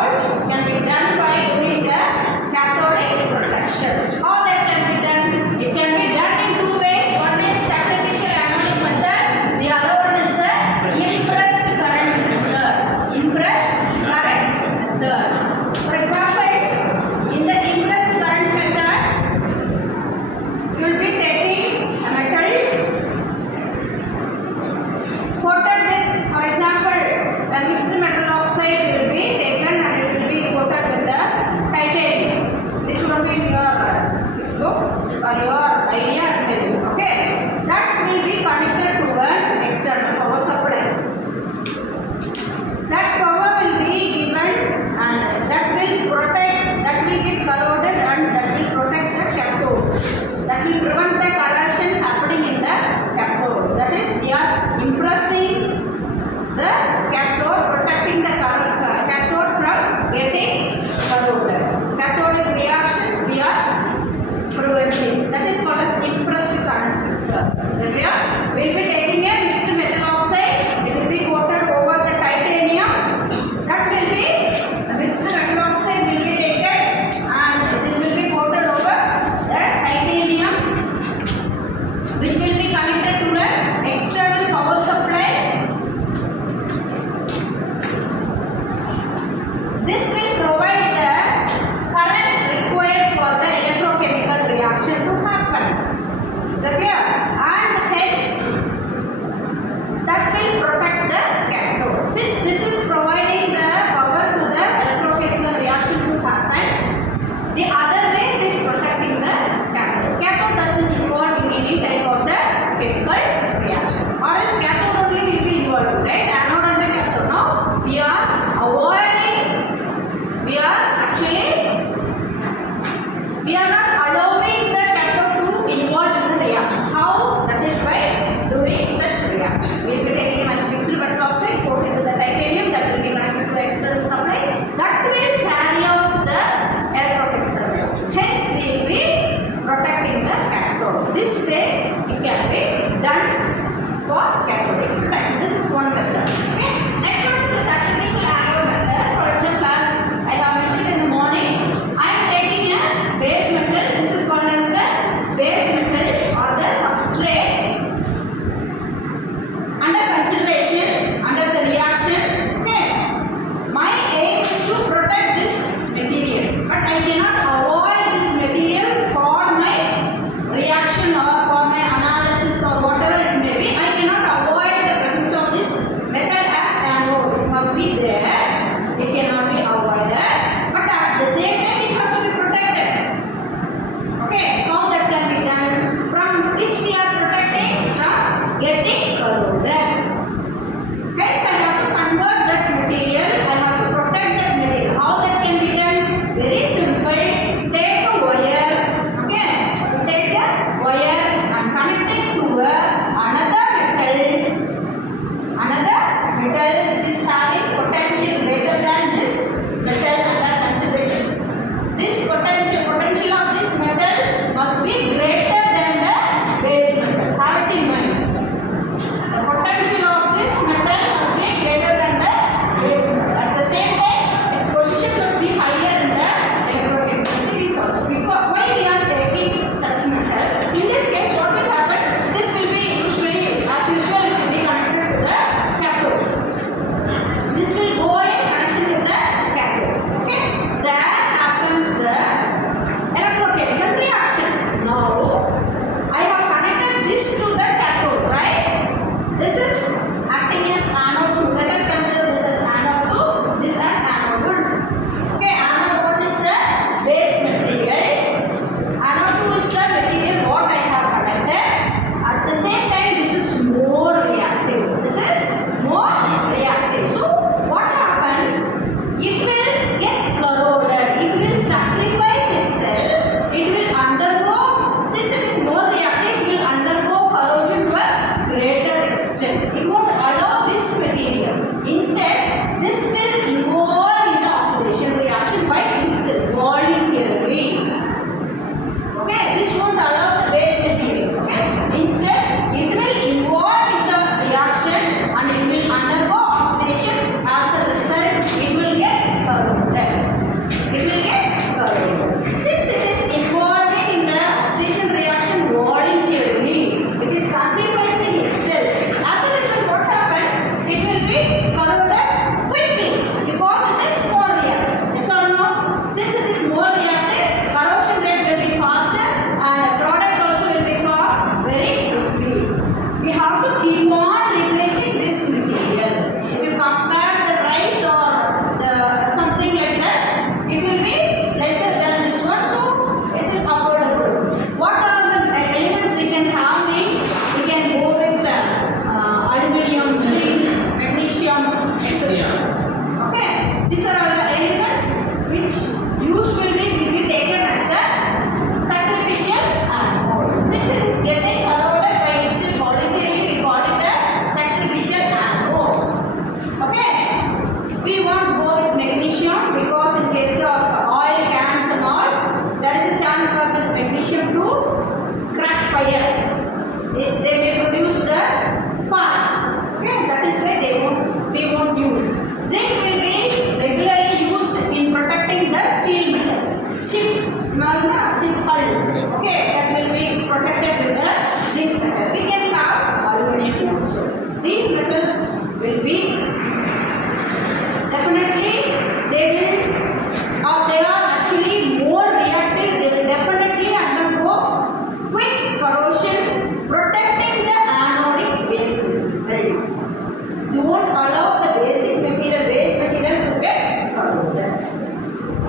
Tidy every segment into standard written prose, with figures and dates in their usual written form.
cathode can be done by doing the cathodic protection. How that can be done? It can be done in two ways. One is sacrificial anodic method. The other one is the impressed current method. Impressed current method. For example, in the impressed current method, you will be taking a metal coated with, for example, a mixed metal oxide will be taken and it will be coated with the titanium. This will be your textbook or your idea to tell you. Okay, that will be connected to an external power supply. That power will be given and that will protect, that will get corroded and that will protect the cathode. That will prevent the corrosion happening in the cathode. That is, we are impressing the cathode, protecting the cathode from getting corroded. Cathodic reactions we are preventing. That is called as impressed current method. Then we will be taking a mixed metal oxide. It will be coated over the titanium. That will be the mixed metal oxide will be taken and this will be coated over the titanium, which will be connected to the external power supply. This will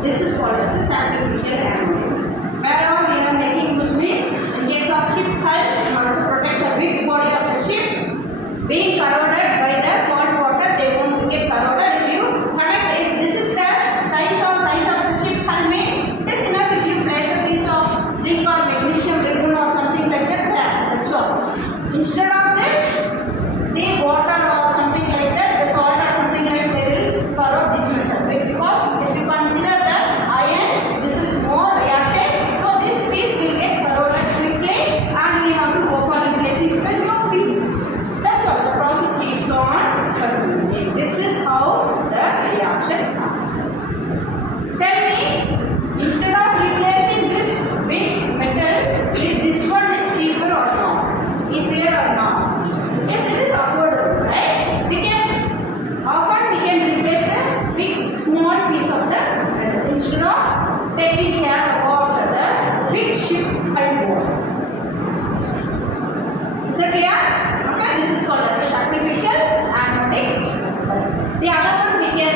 This is called as the sacrificial anode. Wherever we are making use means in case of ship hulls, in order to protect the big body of the ship being corroded by the salt water, they won't get corroded. If you connect, if this is the size of the ship's hull means it is enough if you place a piece of zinc or magnesium ribbon or something like that. That's all. Instead of this, the water or something like that, the salt or something like that, they will corrode this metal. Because if you consider the iron, this is more reactive, so this piece will get corroded quickly and we have to go for replacing the new piece. That's all. The process keeps on continuing. This is how the reaction happens. Tell me, instead of replacing this big metal, this one is cheaper or not? Is there or not? Yes, it is affordable, right? We can replace the big small piece of the metal instead of taking care about the big ship hull board. Is that clear? Okay, this is called as a sacrificial anodic. The other one we can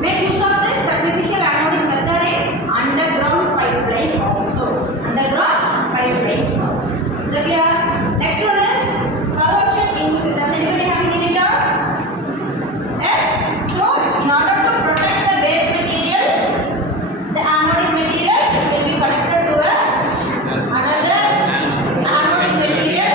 make use of this sacrificial anodic method in underground pipeline also. Underground pipeline also. Is that clear? Next one is corrosion. Does anybody have any data? Yes. So, in order to protect the base material, the anodic material will be connected to another anodic material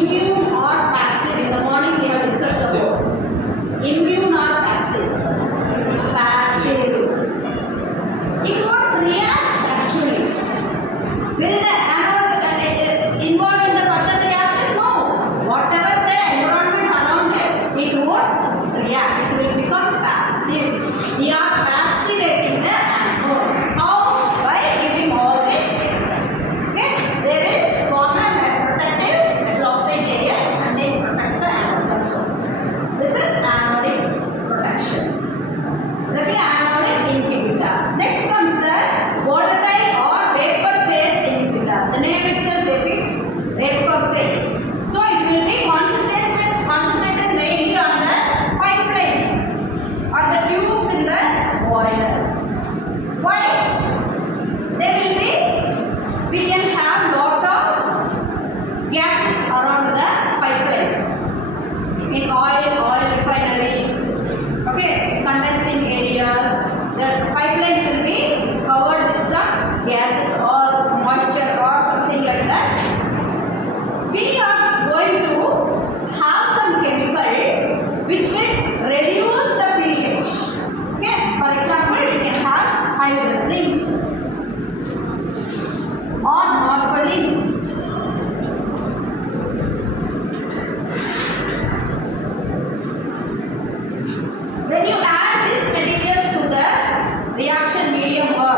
immune or passive. In the morning we have discussed about immune or passive. Passive. It won't react actually. Will the anode involved in the further reaction? No. Whatever the environment around it, it won't react. It will become passive. We are passivating the anode. How? By giving all these statements. Okay? They will form a protective metal oxide layer and this protects the anode also. This is anodic protection. Exactly, anodic inhibitors. Next comes the volatile or vapor phase inhibitors. The name itself depicts vapor phase. So it will be concentrated mainly on the pipelines or the tubes in the boilers. Why? They will be, we can have lot of gases around the pipelines. In oil refineries, okay, condensing areas, the pipelines will be covered with some gases or moisture or something like that. We are going to have some chemical which will reduce the pH. Okay, for example, we can have hydrazine or morpholine. When you add these materials to the reaction medium or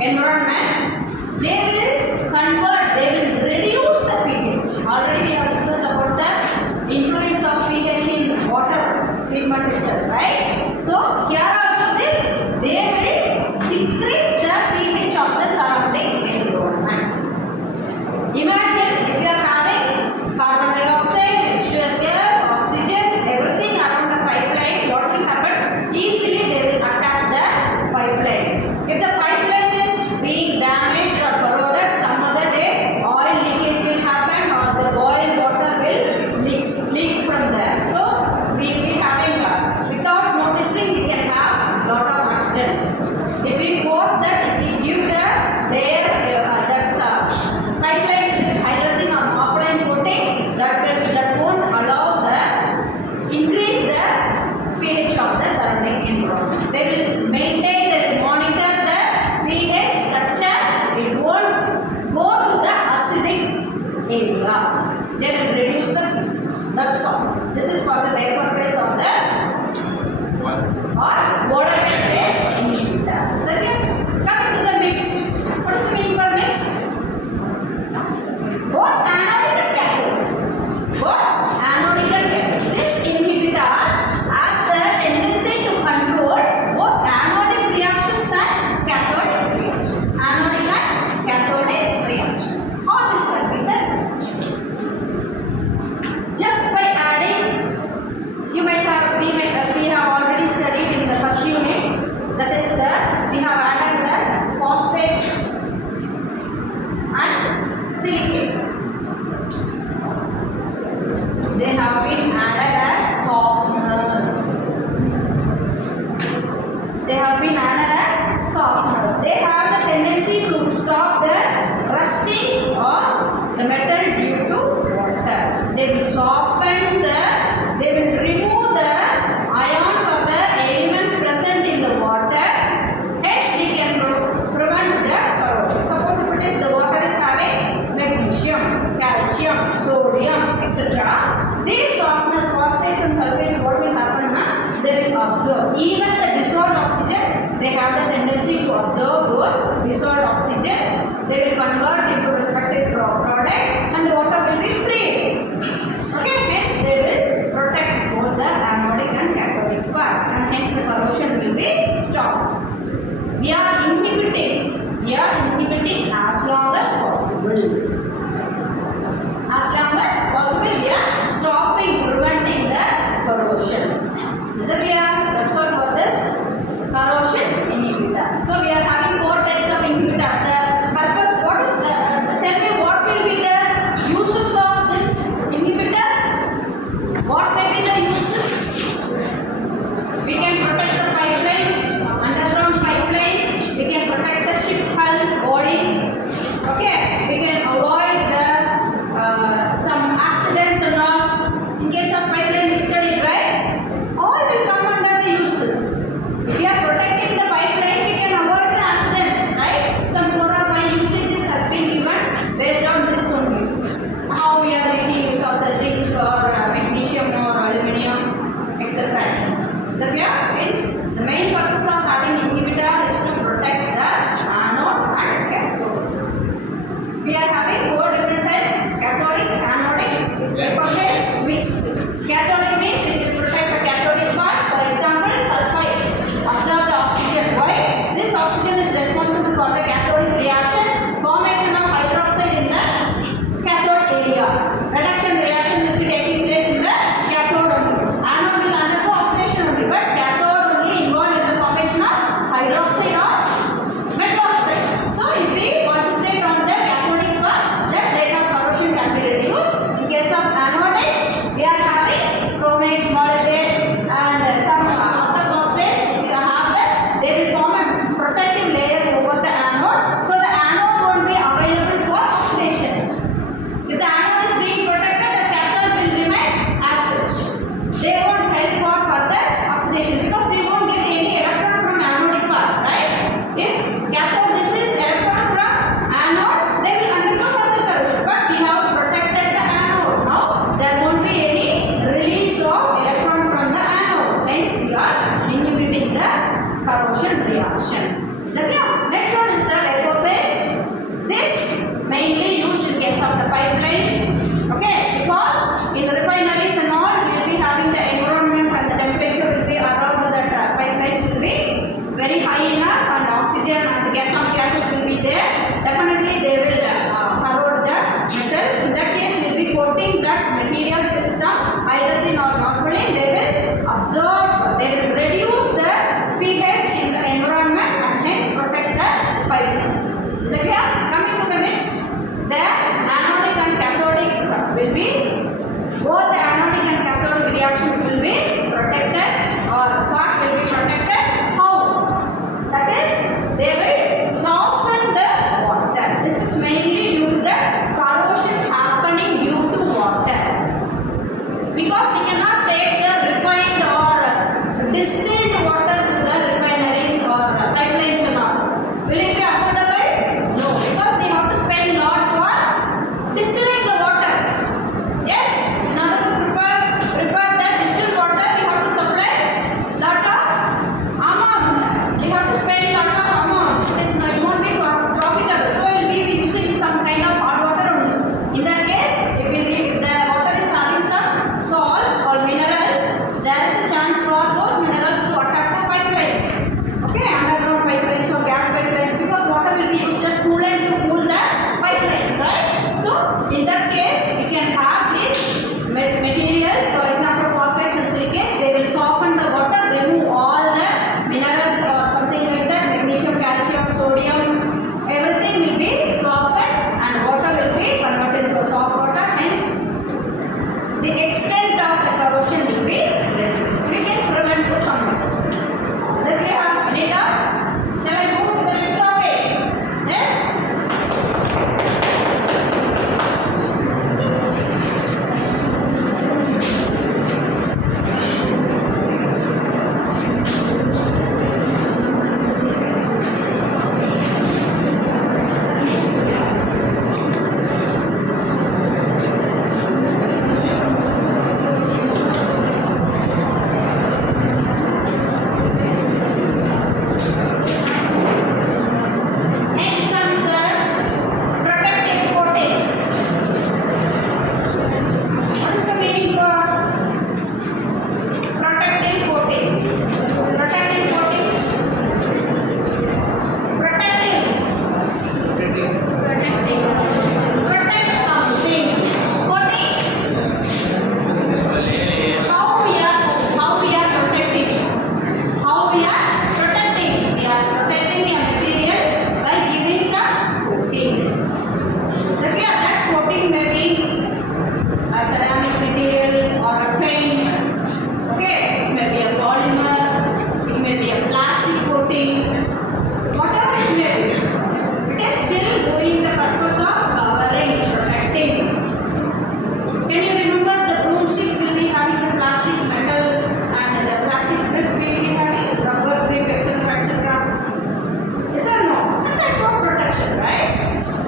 environment, they will convert, they will reduce the pH. Already we have discussed about the influence of pH in water treatment itself, right? So here also this, they will decrease the pH of the surrounding environment. Imagine if you are having carbon dioxide, H2S gas, oxygen, everything around the pipeline, what will happen? Easily they will attack the pipeline. If the pipeline is being damaged or corroded, some other day oil leakage will happen or the boiled water will leak from there. So we will be having, without noticing, we can have lot of accidents. If we quote that, if we give the layer that's pipelines with hydrazine or morpholine coating, that won't allow the increase the pH of the surrounding environment. They will maintain, they will monitor the pH such that it won't go to the acidic area. They will reduce the pH. That's all. This is for the vapor phase of the or volatile phase inhibitors. Okay? Coming to the mixed. What is the meaning for mixed? Both anodic and cathodic. Both anodic and cathodic. This inhibitors has the tendency to control both anodic reactions and cathodic reactions. Anodic and cathodic reactions. How this can be done? Just by adding, you might have, we have already studied in the first unit. That is we have added the phosphates and silicates. They have been added as softeners. They have been added as softeners. They have the tendency to stop the rusting of the metal due to water. They will soften they will remove the ions or the elements present in the water. Hence, we can prevent the corrosion. Suppose if it is the water is having magnesium, calcium, sodium, etc. These softeners, phosphates and sulfates, what will happen? They will absorb. Even the dissolved oxygen, they have the tendency to absorb those dissolved oxygen. They will convert into respective product and the water will be free. Okay, hence they will protect both the anodic and cathodic part and hence the corrosion will be stopped. We are inhibiting as long as possible. As long as possible, we are stopping, preventing the corrosion. Is it clear? That's all for this corrosion inhibitor. So we are having 4 types of inhibitors. The purpose, what is the and materials with some hydrogen or norphenol, they will absorb, they will reduce the pH in the environment and hence protect the pipelines. Is that clear? Coming to the next, the anodic and cathodic will be, both the anodic and cathodic reactions will be protected, or part will be protected. How? That is, they will soften the water. This is mainly due to the corrosion happening due to water. Because we cannot take the refined or distilled water to the refineries or pipelines and all. Will it be affordable? No, because we have to spend a lot for distilling the water. Yes, in order to prepare the distilled water, we have to supply lot of amount. We have to spend lot of amount. It won't be profitable. So we will be using some kind of hot water only. In that case, if the water is having some salts or minerals, there is a chance for those minerals to attack the pipelines. Okay, underground pipelines or gas pipelines, because water will be used as coolant to cool the pipelines, right? So in that case, we can have these materials, for example, phosphates and silicates. They will soften the water, remove all the minerals or something like that, magnesium, calcium, sodium, everything will be softened and water will be converted into soft water. Hence, the extent of the corrosion will be reduced. We can prevent to some extent. Is that clear? Any doubt? Shall I move to the next topic? Yes? Next comes the protective coatings. What is the meaning for protective coatings? Protective coatings. Protective. Protect something. Coating. How we are protecting? How we are protecting? We are protecting a material by giving some coating. So here that coating may be a ceramic material or a paint. Okay, it may be a polymer, it may be a plastic coating, whatever it may be. It is still doing the purpose of covering, protecting. Can you remember the broomsticks will be having the plastic metal and the plastic grip will be having rubber grip, etc. Yes or no? That type of protection, right?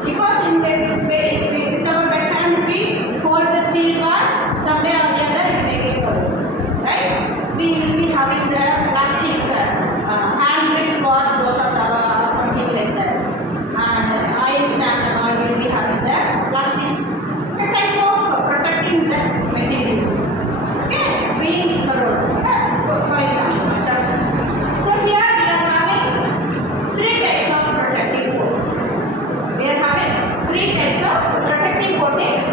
Because in the with our wet hand we hold the steel bar, someday or the other it may get corroded, right? We will be having the plastic hand grip for those of the something like that, and iron stand and all will be having the plastic, a type of protecting the material. Okay, being corroded. For example. So here we are having three types of protective coatings. We are having three types of protective coatings.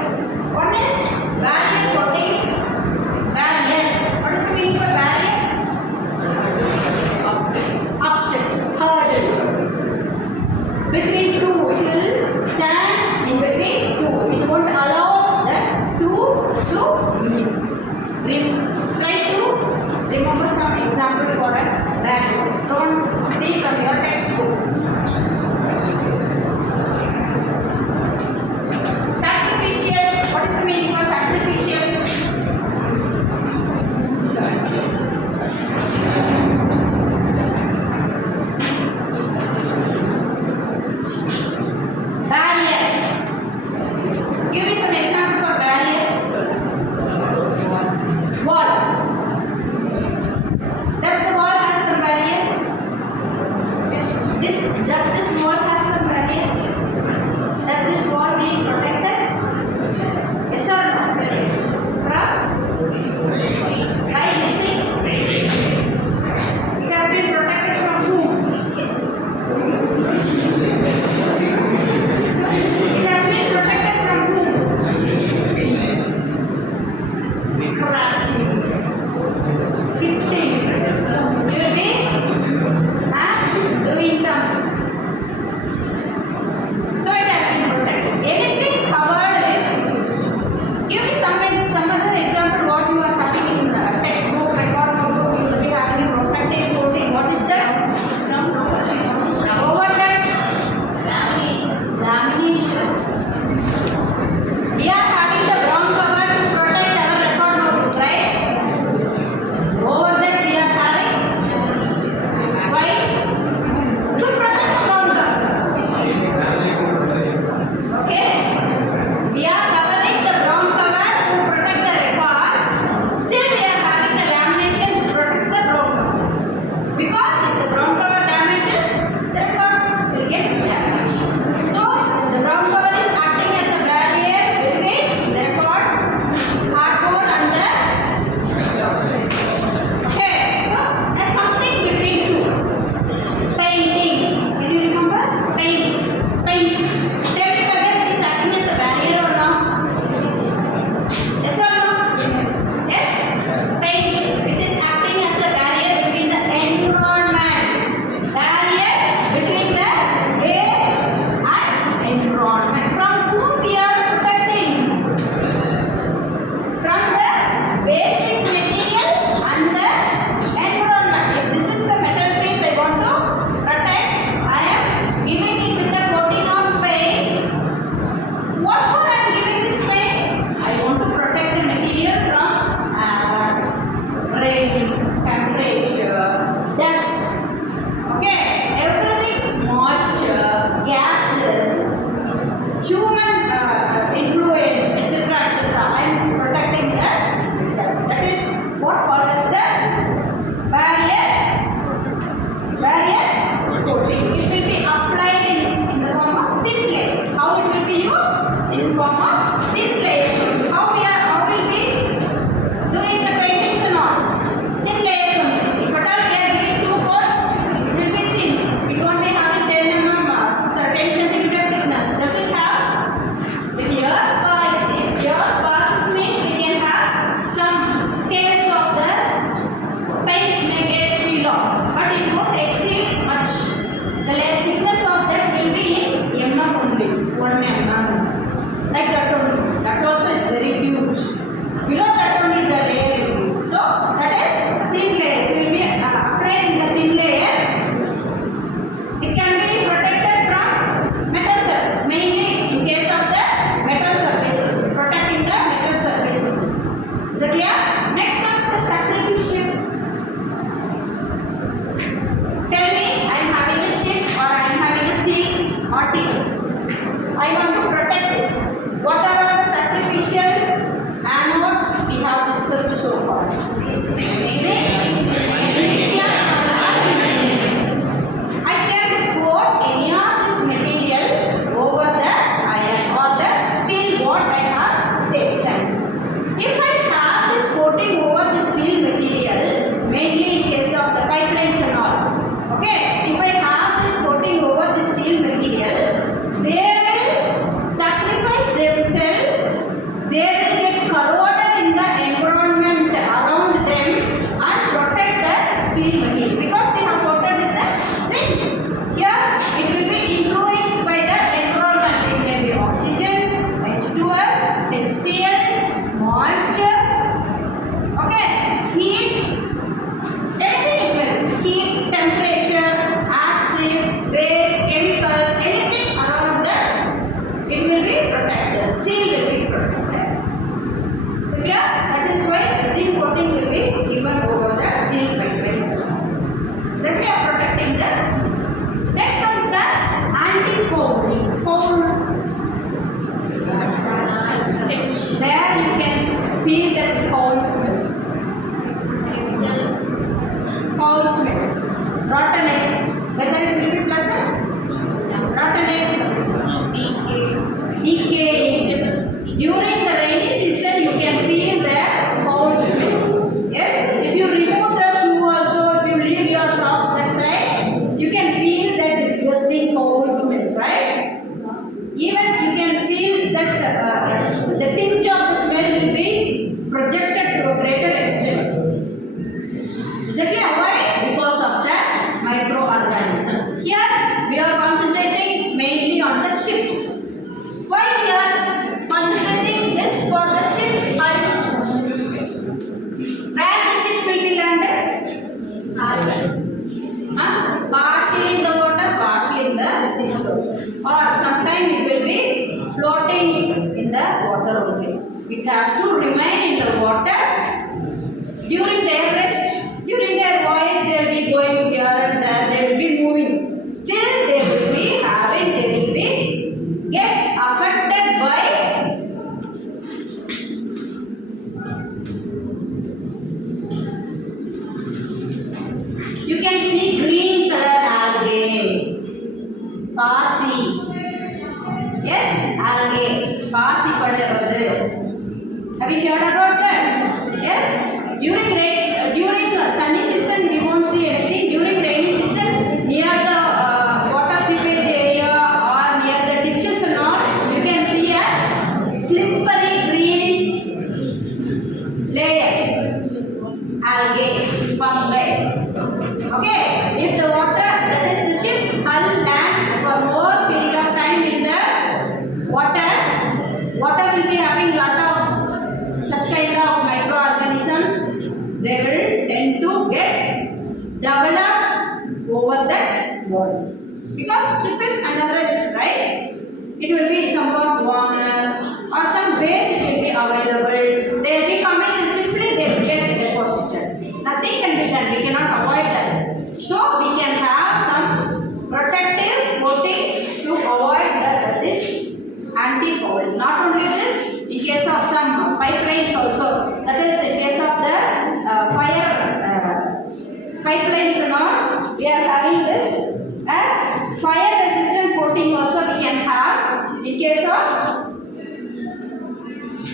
One is barrier coating. Barrier. What is the meaning for barrier? Obstacle. Hurdle. Between two, it will stand in between two. It won't allow the two to meet. Try to remember some example for a barrier. Don't see from your textbook. Sacrificial. What is the meaning of sacrificial? Barrier. Give me some example for barrier. Wall. Does the wall have some barrier? This foul smell. Foul smell. Rotten egg. Whether it will be pleasant? Rotten egg. Decaying. During the rainy season, you can feel the foul smell. Yes. If you remove the shoe also, if you leave your socks that side, you can feel that disgusting foul smell, right? Even you can feel that the tinge of the smell will be projected to a greater extent. Exactly why? Because of the microorganisms. Here we are concentrating mainly on the ships. Why we are concentrating this for the ship? Where the ship will be landed? Partially in the water, partially in the seashore. Or sometime it will be floating in the water only. It has to remain in the water during their rest. During their voyage, they will be going here and there, they will be moving. Still, they will be get affected by you can see green color algae. Pasi. Yes, algae. Pasi padavadu. Have you heard about that? Yes. During sunny season, we won't see anything. During rainy season, near the water seepage area or near the ditches and all, you can see a slippery greenish layer. Algae, fungi. Okay, if the water, that is the ship hull lands for more period of time in the water will be having lot of such kind of microorganisms. They will tend to get developed over that waters because ship is under rest, right? It will be somewhat warmer or some base it will be available. They will be coming and simply they will get deposited. Nothing can be done. We cannot avoid that. So we can have some protective coating to avoid this anti-foul. Not only this, in case of some pipelines also. That is in case of the fire pipelines and all, we are having this as fire resistant coating also we can have in case of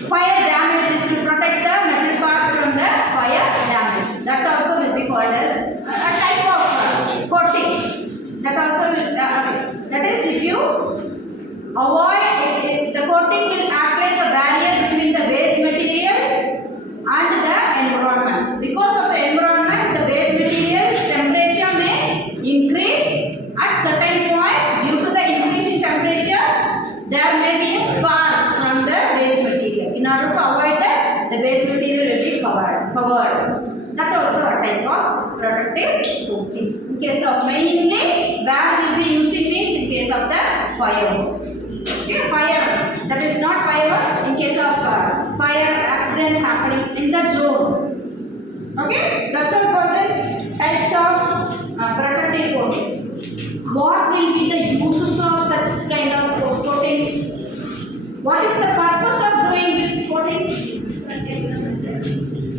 fire damages to protect the metal parts from the fire damage. That also will be called as a type of coating. That also will, that is if you avoid it, the coating will act like a barrier between the base material and the environment. Because of the environment, the base material's temperature may increase at certain point. Due to the increase in temperature, there may be a spark from the base material. In order to avoid that, the base material will be covered. That also a type of protective coating. In case of mainly, where will be using means in case of the fireworks. Okay, fire. That is not fireworks. In case of fire accident happening in that zone. Okay, that's all for this types of protective coatings. What will be the uses of such kind of coatings? What is the purpose of doing these coatings?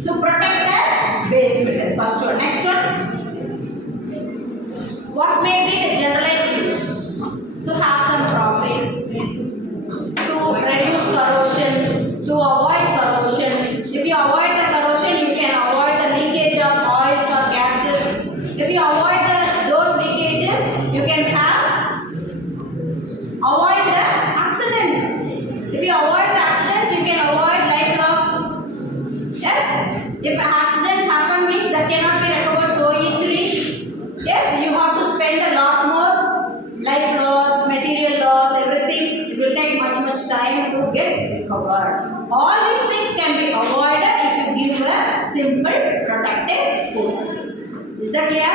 To protect the base metal. First one. Next one. What may be the generalized use? To have some profit, to reduce corrosion, to avoid corrosion. If you avoid the corrosion, you can avoid the leakage of oils or gases. If you avoid those leakages, you can avoid the accidents. If you avoid the accidents, you can avoid life loss. Yes? If an accident happens, means that cannot be recovered so easily. Yes, you have to spend a lot more life loss, material loss, everything. It will take much time to get recovered. All these things can be avoided if you give a simple protective coating. Is that clear?